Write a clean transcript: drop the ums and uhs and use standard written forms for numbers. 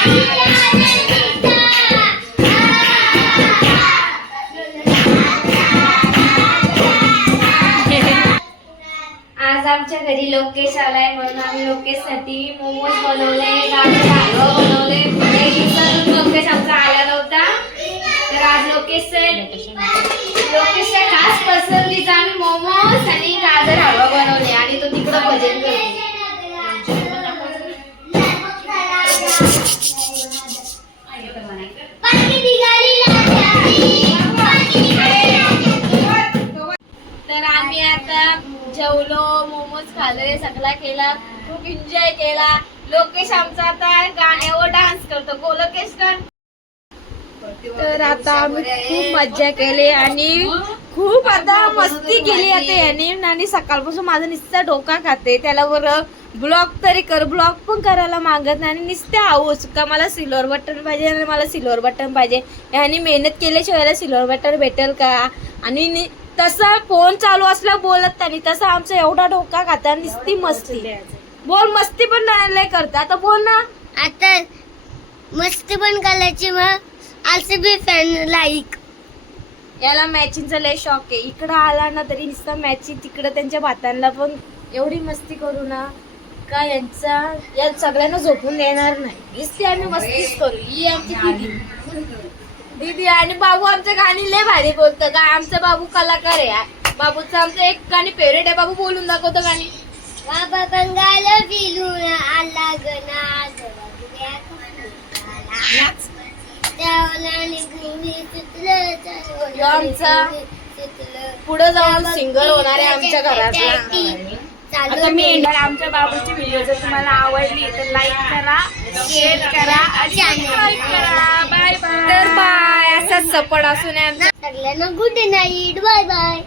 आज आमच्या घरी लोकेश आलाय म्हणून आम्ही लोकेशसाठी मोमोज बनवले, गाजर हलवा बनवले. लोकेश आमचा आला नव्हता तर आज लोकेशच्या खास पसंतीचा आम्ही मोमोज आणि गाजर हलवा बनवले आणि तो तिकडं भजन करतो. तर आम्ही आता जेवलो, मोमोज खाल्ले, सगळा केला, खूप एन्जॉय केला. लोकेश आमचा आता गाण्यावर डान्स करतो. गो लोकेश कर. तर आता आम्ही खूप मज्जा केली आणि खूप आता मस्ती केली आता याने. आणि सकाळपासून माझा नुसता डोका खाते. त्याला बरं ब्लॉग तरी कर, ब्लॉग पण करायला मागत नाही आणि नुसते आऊस का मला सिल्वर बटन पाहिजे आणि मला सिल्वर बटन पाहिजे. याने मेहनत केल्याशिवाय सिल्वर बटन भेटेल का. आणि तसा फोन चालू असला बोलत नाही, तसा आमचा एवढा डोका खाता नुसती मस्ती. बोल, मस्ती पण लय करता. आता बोल ना. आता मस्ती पण करायची. मग आरसीबी फॅन लाईक. याला मॅचिंगचा लय शॉक आहे. इकडं आला ना तरी नुसता मॅचिंग, तिकडं त्यांच्या भातांना पण एवढी मस्ती करू ना का या सगळ्यांना झोपून देणार नाही. नुसती आम्ही मस्तीच करू. ही आमची दीदी आणि बाबू आमच्या गाणी लय भारी बोलतं का. आमचा बाबू कलाकार आहे. बाबूचं आमचं एक गाणी फेवरेट आहे. बाबू बोलून दाखवतो गाणी. बाबा बंगाला फिरून आला गना आमचा पुढे जाऊन सिंगर होणार आहे आमच्या घरातला. आता मी आमच्या बाबूची व्हिडिओ जर तुम्हाला आवडली तर लाईक करा, शेअर करा आणि सबस्क्राईब करा. Bye bye. तर बाय. असाच सपोर्ट असू नये. सगळ्यांना गुड नाईट. Bye bye.